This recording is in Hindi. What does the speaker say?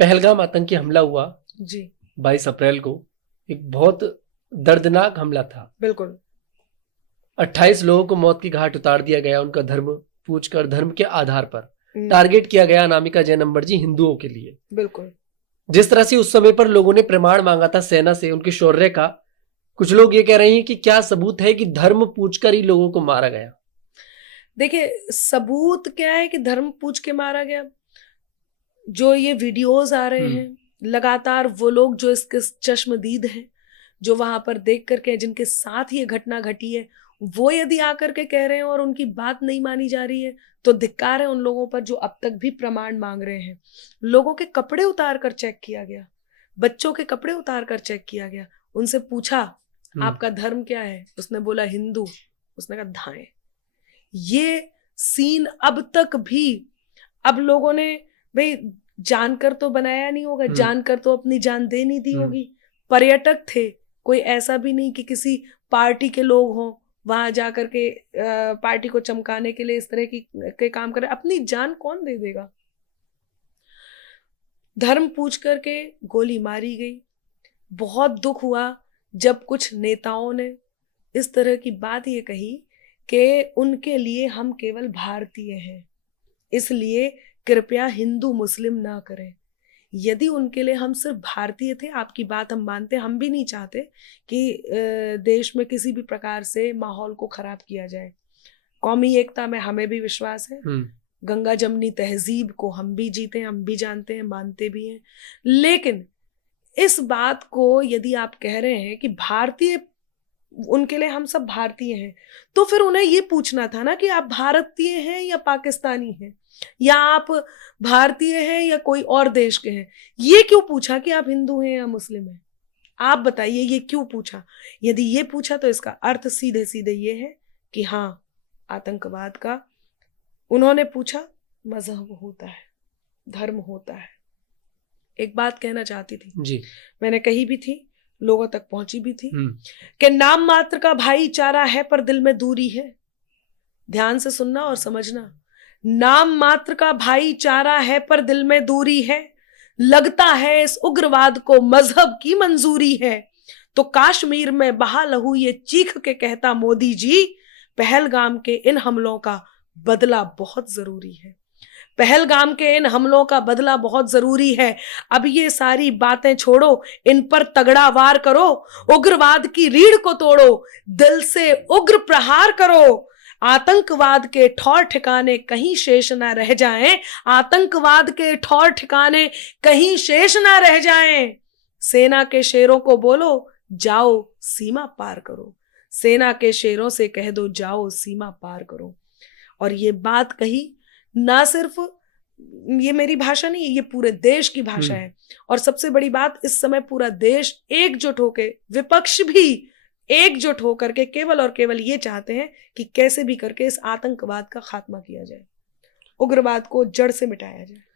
पहलगाम आतंकी हमला हुआ जी 22 अप्रैल को, एक बहुत दर्दनाक हमला था। बिल्कुल। 28 लोगों को मौत की घाट उतार दिया गया, उनका धर्म पूछकर, धर्म के आधार पर हम्म, टारगेट किया गया अनामिका जैन अंबरजी हिंदुओं के लिए। बिल्कुल। जिस तरह से उस समय पर लोगों ने प्रमाण मांगा था सेना से उनके शौर्य का, कुछ लोग ये कह रहे हैं कि क्या सबूत है कि धर्म पूछकर ही लोगों को मारा गया? देखिए, सबूत क्या है कि धर्म पूछ के मारा गया? जो ये वीडियोस आ रहे हैं लगातार, वो लोग जो इसके चश्मदीद हैं, जो वहां पर देख करके, जिनके साथ ये घटना घटी है, वो यदि आकर के कह रहे हैं और उनकी बात नहीं मानी जा रही है, तो धिक्कार है उन लोगों पर जो अब तक भी प्रमाण मांग रहे हैं। लोगों के कपड़े उतार कर चेक किया गया, बच्चों के कपड़े उतार कर चेक किया गया, उनसे पूछा आपका धर्म क्या है, उसने बोला हिंदू, उसने कहा धाएं। ये सीन अब तक भी, अब लोगों ने, भाई जानकर तो बनाया नहीं होगा, जानकर तो अपनी जान दे नहीं दी होगी। पर्यटक थे, कोई ऐसा भी नहीं कि किसी पार्टी के लोग हों वहां जाकर के पार्टी को चमकाने के लिए इस तरह के काम करें। अपनी जान कौन दे देगा? धर्म पूछ करके गोली मारी गई। बहुत दुख हुआ जब कुछ नेताओं ने इस तरह की बात ये कही कि उनके लिए हम केवल भारतीय हैं, इसलिए कृपया हिंदू मुस्लिम ना करें। यदि उनके लिए हम सिर्फ भारतीय थे, आपकी बात हम मानते, हम भी नहीं चाहते कि देश में किसी भी प्रकार से माहौल को खराब किया जाए। कौमी एकता में हमें भी विश्वास है, गंगा जमनी तहजीब को हम भी जीते, हम भी जानते हैं, मानते भी हैं। लेकिन इस बात को यदि आप कह रहे हैं कि भारतीय, उनके लिए हम सब भारतीय हैं, तो फिर उन्हें ये पूछना था ना कि आप भारतीय हैं या पाकिस्तानी हैं, या आप भारतीय हैं या कोई और देश के हैं। ये क्यों पूछा कि आप हिंदू हैं या मुस्लिम हैं? आप बताइए, ये क्यों पूछा? यदि ये पूछा तो इसका अर्थ सीधे सीधे ये है कि हाँ, आतंकवाद का उन्होंने पूछा, मजहब होता है, धर्म होता है। एक बात कहना चाहती थी जी, मैंने कही भी थी, लोगों तक पहुंची भी थी, कि नाम मात्र का भाईचारा है पर दिल में दूरी है। ध्यान से सुनना और समझना। नाम मात्र का भाईचारा है पर दिल में दूरी है, लगता है इस उग्रवाद को मजहब की मंजूरी है। तो कश्मीर में बहा लहू ये चीख के कहता मोदी जी, पहलगाम के इन हमलों का बदला बहुत जरूरी है। पहलगाम के इन हमलों का बदला बहुत जरूरी है। अब ये सारी बातें छोड़ो, इन पर तगड़ा वार करो, उग्रवाद की रीढ़ को तोड़ो, दिल से उग्र प्रहार करो। आतंकवाद के ठौर ठिकाने कहीं शेष ना रह जाएं, आतंकवाद के ठौर ठिकाने कहीं शेष ना रह जाएं। सेना के शेरों को बोलो, जाओ सीमा पार करो। सेना के शेरों से कह दो, जाओ सीमा पार करो। और ये बात कही ना सिर्फ, ये मेरी भाषा नहीं है, ये पूरे देश की भाषा है। और सबसे बड़ी बात, इस समय पूरा देश एकजुट होकर, विपक्ष भी एकजुट होकर के केवल और केवल ये चाहते हैं कि कैसे भी करके इस आतंकवाद का खात्मा किया जाए, उग्रवाद को जड़ से मिटाया जाए।